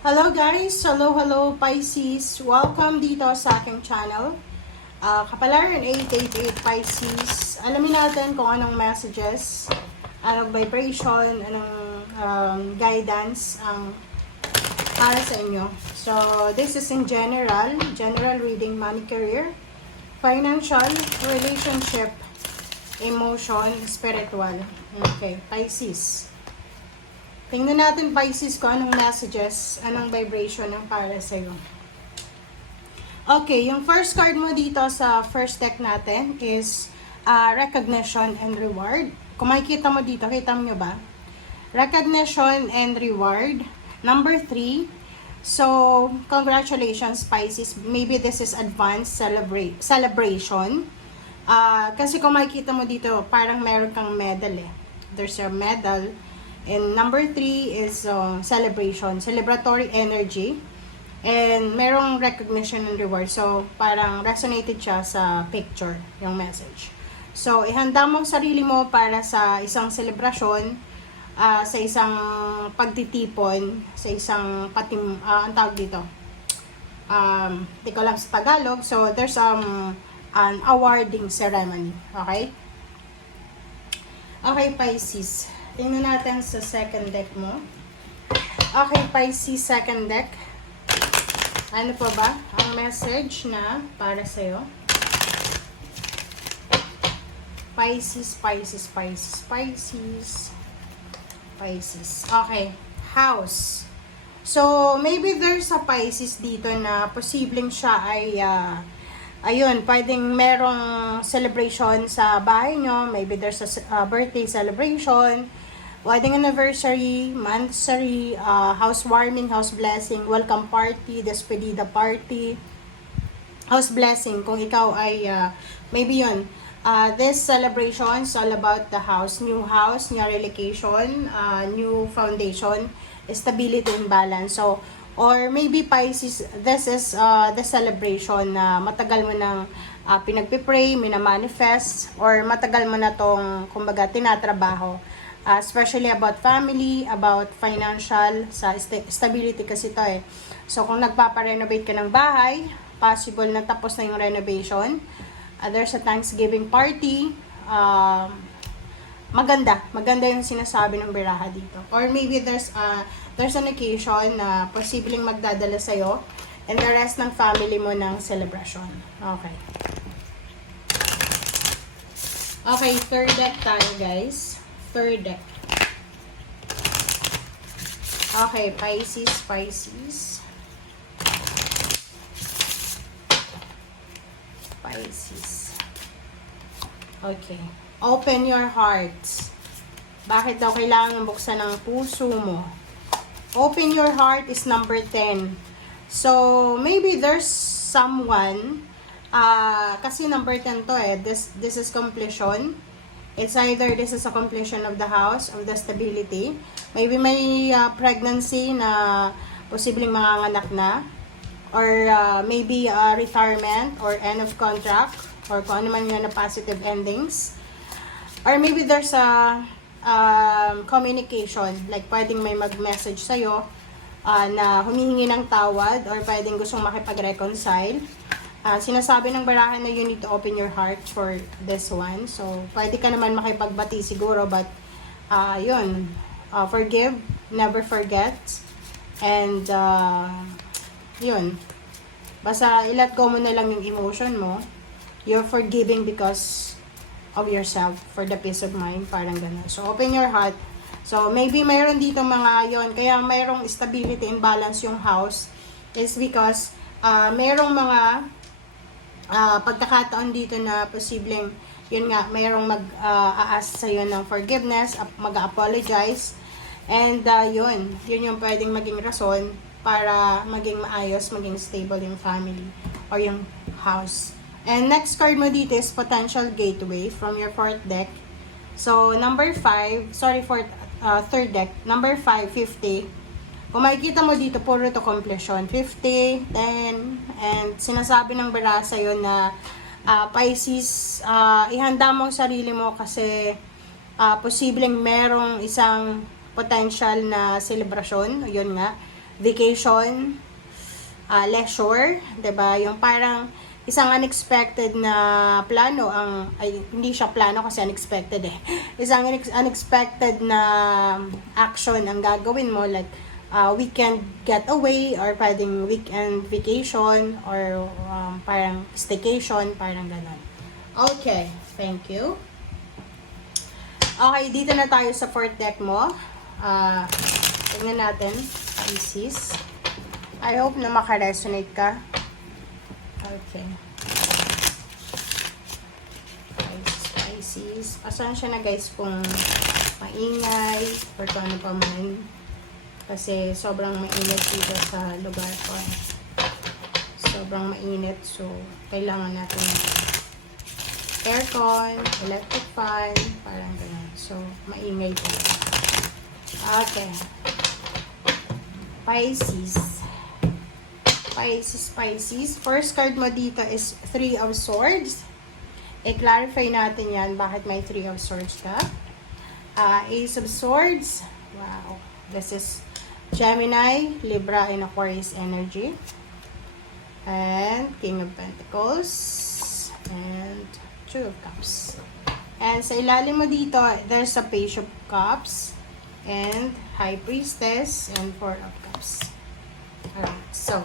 Hello guys! Hello Pisces! Welcome dito sa aking channel. Kapalaran 888 Pisces. Alamin natin kung anong messages, anong vibration, anong guidance ang para sa inyo. So, this is in general reading, money, career, financial, relationship, emotion, spiritual. Okay, Pisces. Tingnan natin Pisces kung anong messages, anong vibration ang para sa'yo. Okay, yung first card mo dito sa first deck natin is recognition and reward. Kung makikita mo dito, kita mo nyo ba? Recognition and reward. Number 3. So, congratulations Pisces. Maybe this is advanced celebration. Kasi kung makikita mo dito, parang meron kang medal eh. There's a medal. And number 3 is celebration, celebratory energy. And merong recognition and reward. So, parang resonated siya sa picture, yung message. So, ihanda mo ang sarili mo para sa isang selebrasyon, sa isang pagtitipon, sa isang ang tawag dito. Di ko lang sa Tagalog. So, there's an awarding ceremony. Okay? Okay, Pisces. Tingnan natin sa second deck mo. Okay, Pisces, second deck. Ano po ba ang message na para sa'yo? Pisces. Okay, house. So, maybe there's a Pisces dito na posibleng siya ay ayun, pwedeng merong celebration sa bahay nyo. Maybe there's a birthday celebration, wedding anniversary, monthsary, housewarming, house blessing, welcome party, despedida party, house blessing. Kung ikaw ay, maybe yun. This celebration is all about the house, new relocation, new foundation, stability and balance. So, or maybe Pisces, this is the celebration na matagal mo nang pinagpipray, minamanifest, or matagal mo na tong, kumbaga, tinatrabaho. Especially about family, about financial, sa stability kasi to eh. So, kung nagpaparenovate ka ng bahay, possible na tapos na yung renovation. There's a Thanksgiving party. Maganda yung sinasabi ng biraha dito. Or maybe there's an occasion na posibleng magdadala sa'yo and the rest ng family mo ng celebration. Okay. Okay, third deck tayo guys. Third deck. Okay, Pisces. Okay. Open your hearts. Bakit daw kailangan buksan ang puso mo? Open your heart is number 10. So, maybe there's someone, kasi number 10 to eh, this is completion. It's either this is a completion of the house, of the stability. Maybe may pregnancy na posibleng manganganak na. Or maybe retirement or end of contract. Or kung ano man yun na positive endings. Or maybe there's a communication. Like pwedeng may mag-message sa'yo na humihingi ng tawad. Or pwedeng gustong makipag-reconcile. Sinasabi ng barahan na you need to open your heart for this one. So, pwede ka naman makipagbati siguro, but, yun, forgive, never forget, and, yun, basta i-let go mo na lang yung emotion mo. You're forgiving because of yourself, for the peace of mind, parang ganun. So, open your heart. So, maybe mayroon dito mga yun, kaya mayroong stability and balance yung house, is because, mayroong mga, pagkakataon dito na posibleng yun nga, mayroong mag-a-ask sa'yo ng forgiveness, mag-apologize, and yun yung pwedeng maging rason para maging maayos, maging stable yung family or yung house. And next card mo dito is potential gateway from your fourth deck. So number 5, third deck, number 5, 50. Kung makikita mo dito, puro to completion. 50, 10, and sinasabi ng bira sa'yo na Pisces, ihanda mo ang sarili mo kasi posibleng merong isang potential na selebrasyon, yun nga, vacation, leisure, 'di ba? Yung parang isang unexpected na plano ay hindi siya plano kasi unexpected eh. Isang unexpected na action ang gagawin mo, like weekend getaway or pwedeng weekend vacation or parang staycation, parang ganon. Okay, thank you. Okay, dito na tayo sa fourth deck mo. Tingnan natin, Pisces. I hope na makaresonate ka. Okay. Pisces. Pasensya na guys kung maingay or kung ano pa man. Kasi sobrang mainit dito sa lugar ko. Sobrang mainit. So, kailangan natin aircon, electric fan, parang gano'n. So, maingay po. Okay. Pisces. Pisces. First card mo dito is Three of Swords. I-clarify natin yan, bakit may Three of Swords ka. Ace of Swords. Wow. This is Gemini, Libra, and Aquarius energy. And King of Pentacles. And Two of Cups. And sa ilalim mo dito, there's a Page of Cups. And High Priestess. And Four of Cups. Alright, so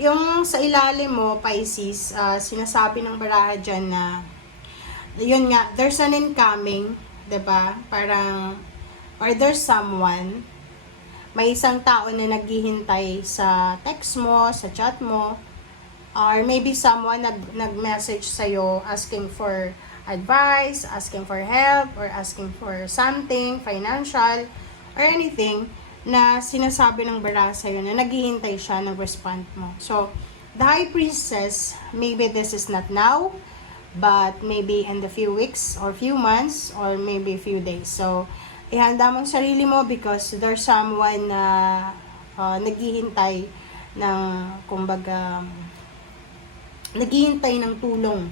yung sa ilalim mo, Pisces, sinasabi ng baraha dyan na, yun nga, there's an incoming, 'di ba? Parang, or there's someone, may isang tao na naghihintay sa text mo, sa chat mo, or maybe someone nag-message sa'yo asking for advice, asking for help, or asking for something, financial, or anything, na sinasabi ng bara sa'yo na naghihintay siya ng respond mo. So, the High Priestess, maybe this is not now, but maybe in the few weeks, or few months, or maybe few days. So, ihanda mong sarili mo because there's someone na naghihintay ng, kumbaga, naghihintay ng tulong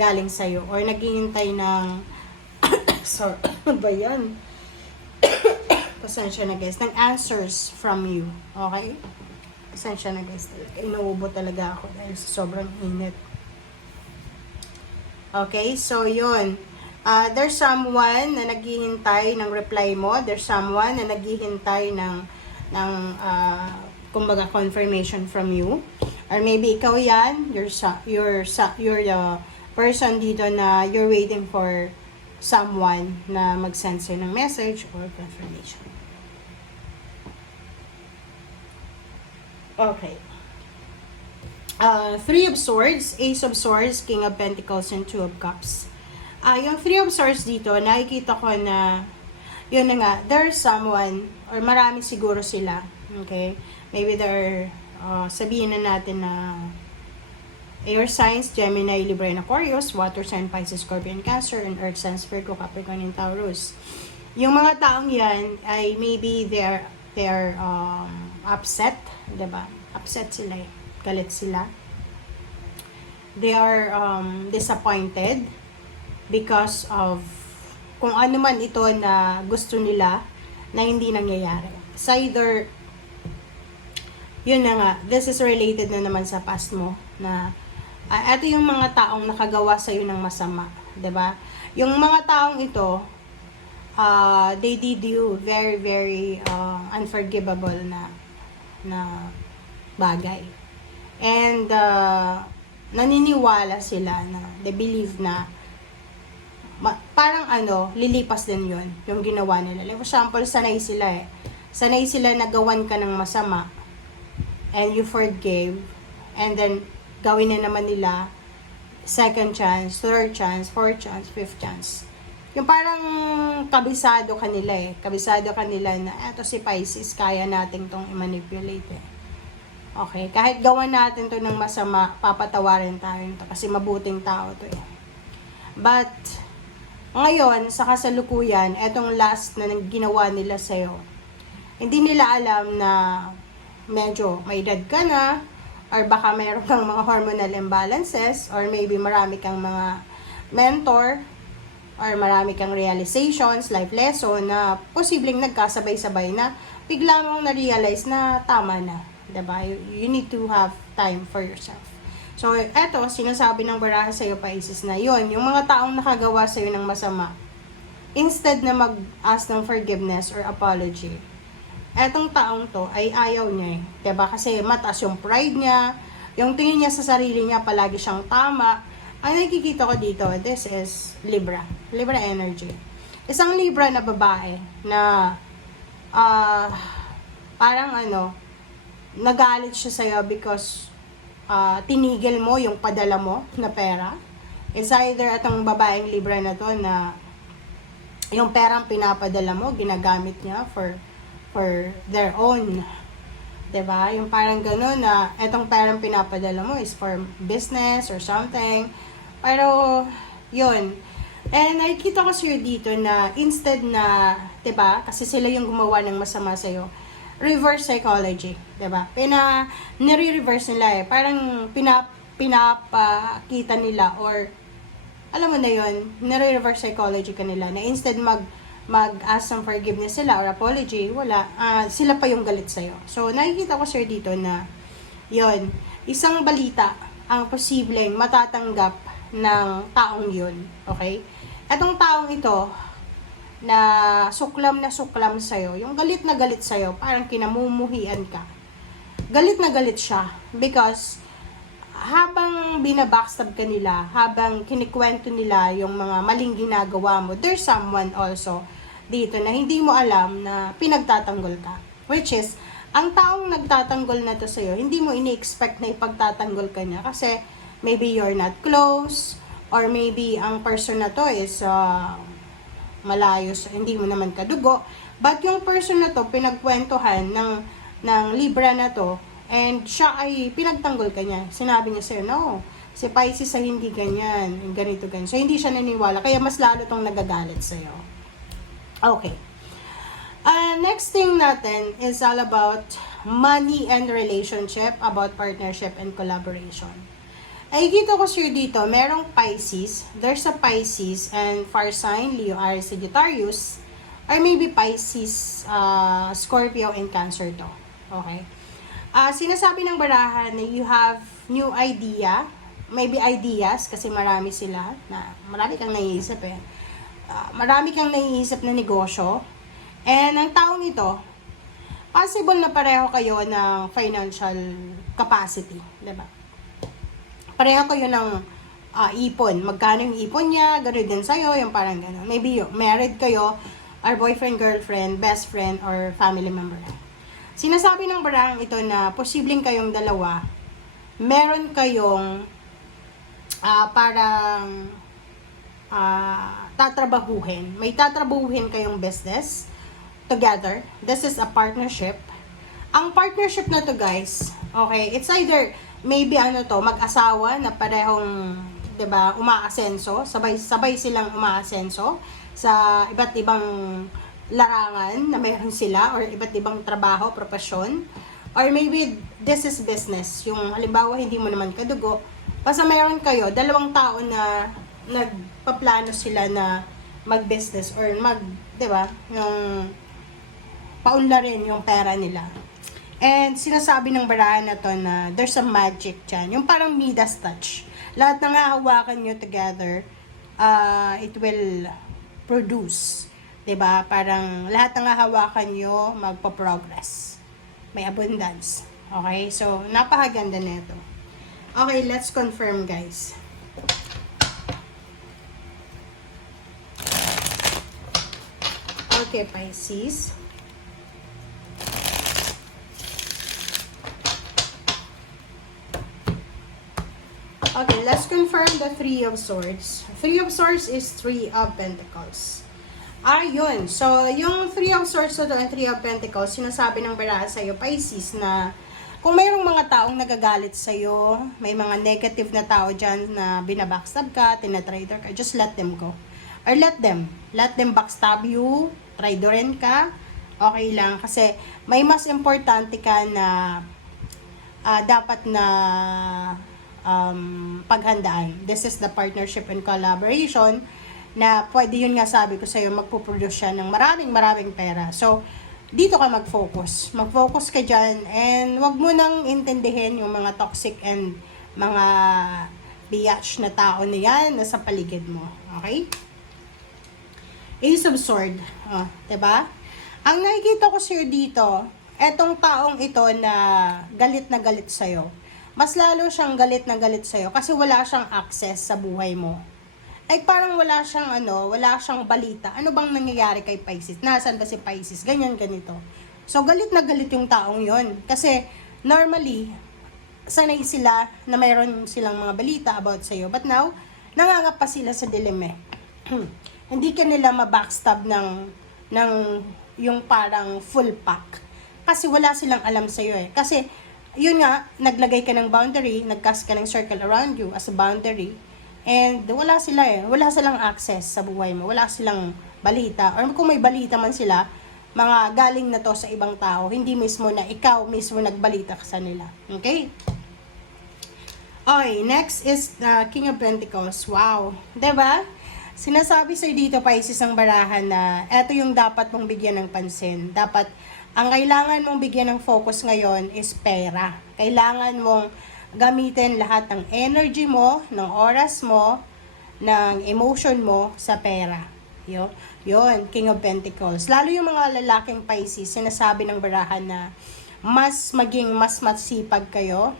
galing sa'yo, or naghihintay ng sorry, ano ba yan? Pasensya na guys, ng answers from you. Okay? Pasensya na guys, inuubo talaga ako dahil sobrang init. Okay, so yun. There's someone na naghihintay ng reply mo. There's someone na naghihintay ng kumbaga confirmation from you. Or maybe ikaw yan, you're the person dito na you're waiting for someone na mag-send sa'yo ng message or confirmation. Okay. Three of Swords, Ace of Swords, King of Pentacles, and Two of Cups. Yung Three of Swords dito, nakikita ko na, yun na nga, there's someone, or marami siguro sila, okay? Maybe they're, sabihin na natin na, air signs, Gemini, Libra, and Aquarius, water sign, Pisces, Scorpio, and Cancer, and earth signs, Virgo, Capricorn, and Taurus. Yung mga taong yan, ay maybe they're upset, diba? Upset sila, galit sila. They are disappointed because of kung ano man ito na gusto nila na hindi nangyayari. It's either, yun na nga, this is related na naman sa past mo, na ito yung mga taong nakagawa sa'yo ng masama, 'di ba? Yung mga taong ito, they did you very, very unforgivable na bagay. And naniniwala sila na they believe na parang lilipas din yun, yung ginawa nila. Like for example, sanay sila nagawan ka ng masama and you forgave, and then gawin na naman nila second chance, third chance, fourth chance, fifth chance. Yung parang kabisado kanila na eto si Pisces, kaya natin tong i-manipulate eh. Okay, kahit gawan natin to ng masama, papatawarin tayo to kasi mabuting tao to eh. But ngayon, sa kasalukuyan, etong last na ginawa nila sa'yo, hindi nila alam na medyo may edad ka na, or baka mayroon kang mga hormonal imbalances, or maybe marami kang mga mentor, or marami kang realizations, life lesson, na posibleng nagkasabay-sabay na bigla mong na-realize na tama na. Diba? You need to have time for yourself. So, eto, sinasabi ng baraha sa'yo, Pisces, na yon yung mga taong nakagawa sa'yo ng masama, instead na mag-ask ng forgiveness or apology, etong taong to ay ayaw niya eh. Diba? Kasi mataas yung pride niya, yung tingin niya sa sarili niya, palagi siyang tama. Ang nakikita ko dito, this is Libra. Libra energy. Isang Libra na babae na parang nagalit siya sa'yo because tinigil mo yung padala mo na pera. It's either atong babaeng Libra na to na yung perang pinapadala mo, ginagamit niya for their own. Diba? Yung parang gano'n na etong perang pinapadala mo is for business or something. Pero, yun. And nakikita ko sa'yo dito na instead na, diba, kasi sila yung gumawa ng masama sa'yo, reverse psychology, 'di ba? Nire-reverse nila eh. Parang pinapakita nila or alam mo na 'yon, nire-reverse psychology kanila na instead mag-ask ng forgiveness sila or apology, wala, sila pa yung galit sa iyo. So nakikita ko sir dito na 'yon, isang balita ang posibleng matatanggap ng taong 'yon, okay? Etong taong ito na suklam sa'yo, yung galit na galit sa'yo, parang kinamumuhian ka. Galit na galit siya because habang binabackstab ka nila, habang kinikwento nila yung mga maling ginagawa mo, there's someone also dito na hindi mo alam na pinagtatanggol ka. Which is, ang taong nagtatanggol na to sa'yo, hindi mo ini-expect na ipagtatanggol ka niya kasi maybe you're not close or maybe ang person na to is malayo, hindi mo naman kadugo. But yung person na to, pinagkwentuhan ng Libra na to, and siya ay pinagtanggol ka niya. Sinabi niya sa'yo, no, si Pisces ay hindi ganyan, ganito, ganyan. So, hindi siya naniwala, kaya mas lalo tong nagagalit sa'yo. Okay. Next thing natin is all about money and relationship, about partnership and collaboration. Ay, dito ko sure dito, merong Pisces, there's a Pisces and fire sign, Leo, Aries, Sagittarius, or maybe Pisces, Scorpio, and Cancer to. Okay? Sinasabi ng barahan na you have new idea, maybe ideas, kasi marami sila, na marami kang naiisip eh. Marami kang naiisip na negosyo, and ang taong ito, possible na pareho kayo ng financial capacity, diba? Pareho kayo ng ipon. Magkano yung ipon niya, gano'n din sa'yo, yung parang gano'n. Maybe married kayo, or boyfriend, girlfriend, best friend, or family member. Sinasabi ng barang ito na posibleng kayong dalawa, meron kayong parang tatrabahuhin. May tatrabahuhin kayong business together. This is a partnership. Ang partnership na to guys, okay, it's either maybe mag-asawa na parehong, 'di ba, umaasenso, sabay silang umaasenso sa iba't ibang larangan na meron sila or iba't ibang trabaho, profesyon. Or maybe this is business. Yung halimbawa hindi mo naman kadugo, basta meron kayo dalawang tao na nagpaplano sila na mag-business or 'di ba, yung paunlarin yung pera nila. And sinasabi ng barahan na to na there's a magic dyan. Yung parang Midas touch. Lahat ng hahawakan nyo together, it will produce. Diba? Parang lahat ng hahawakan nyo, magpa-progress. May abundance. Okay? So, napakaganda na ito. Okay, let's confirm guys. Okay, Pisces. Okay, let's confirm the Three of Swords. Three of Swords is Three of Pentacles. Yun. So, yung Three of Swords na and Three of Pentacles, sinasabi ng baraha sa'yo, Pisces, na kung mayroong mga taong nagagalit sa'yo, may mga negative na tao dyan na binabackstab ka, tinatraitor ka, just let them go. Or let them backstab you, traidorin ka, okay lang. Kasi may mas importante ka na dapat na paghandaan. This is the partnership and collaboration na pwede yun nga sabi ko sa'yo, magpuproduce siya ng maraming pera. So, dito ka mag-focus. Mag-focus ka dyan and wag mo nang intindihin yung mga toxic and mga biatch na tao na yan na sa paligid mo. Okay? Ace of Sword. Oh, diba? Ang nakikita ko sa'yo dito, etong taong ito na galit sa'yo, mas lalo siyang galit na galit sa'yo kasi wala siyang access sa buhay mo. Ay parang wala siyang balita. Ano bang nangyayari kay Pisces? Nasaan ba si Pisces? Ganyan, ganito. So, galit na galit yung taong yon. Kasi, normally, sanay sila na mayroon silang mga balita about sa'yo. But now, nangangap pa sila sa dilim eh. Hindi ka nila mabackstab ng yung parang full pack. Kasi wala silang alam sa'yo eh. Kasi, yun nga, naglagay ka ng boundary, nagcast ka ng circle around you as a boundary. And wala silang access sa buhay mo, wala silang balita, or kung may balita man sila, mga galing na to sa ibang tao, hindi mismo na ikaw mismo nagbalita ka sa nila. Okay? Okay, next is the King of Pentacles. Wow, diba? Sinasabi sa'yo dito, Pisces, ang barahan na eto yung dapat mong bigyan ng pansin. Dapat, ang kailangan mong bigyan ng focus ngayon is pera. Kailangan mong gamitin lahat ng energy mo, ng oras mo, ng emotion mo sa pera. Yun, King of Pentacles. Lalo yung mga lalaking Pisces, sinasabi ng barahan na mas masipag kayo,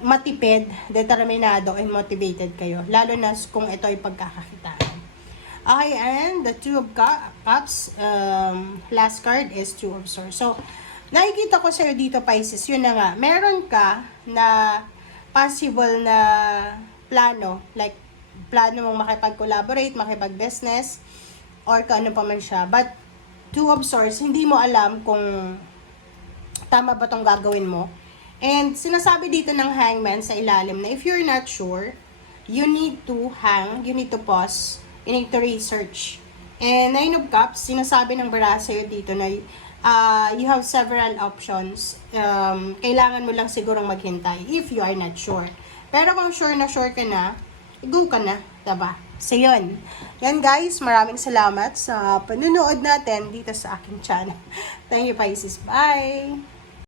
matipid, determinado, and motivated kayo. Lalo na kung ito ay pagkakakitaan. Okay, and the Two of Cups, last card is Two of Swords. So, nakikita ko sa'yo dito, Pisces, yun na nga, meron ka na possible na plano, like, plano mong makipag-collaborate, makipag-business, or kung ano pa man siya. But, Two of Swords, hindi mo alam kung tama ba tong gagawin mo. And, sinasabi dito ng Hangman sa ilalim na if you're not sure, you need to pause, you need to research. And Nine of Cups, sinasabi ng bara sa'yo dito na you have several options. Kailangan mo lang sigurong maghintay if you are not sure. Pero kung sure ka na, go ka na, diba? So, yun. Yan, guys. Maraming salamat sa panunood natin dito sa aking channel. Thank you, Pisces. Bye!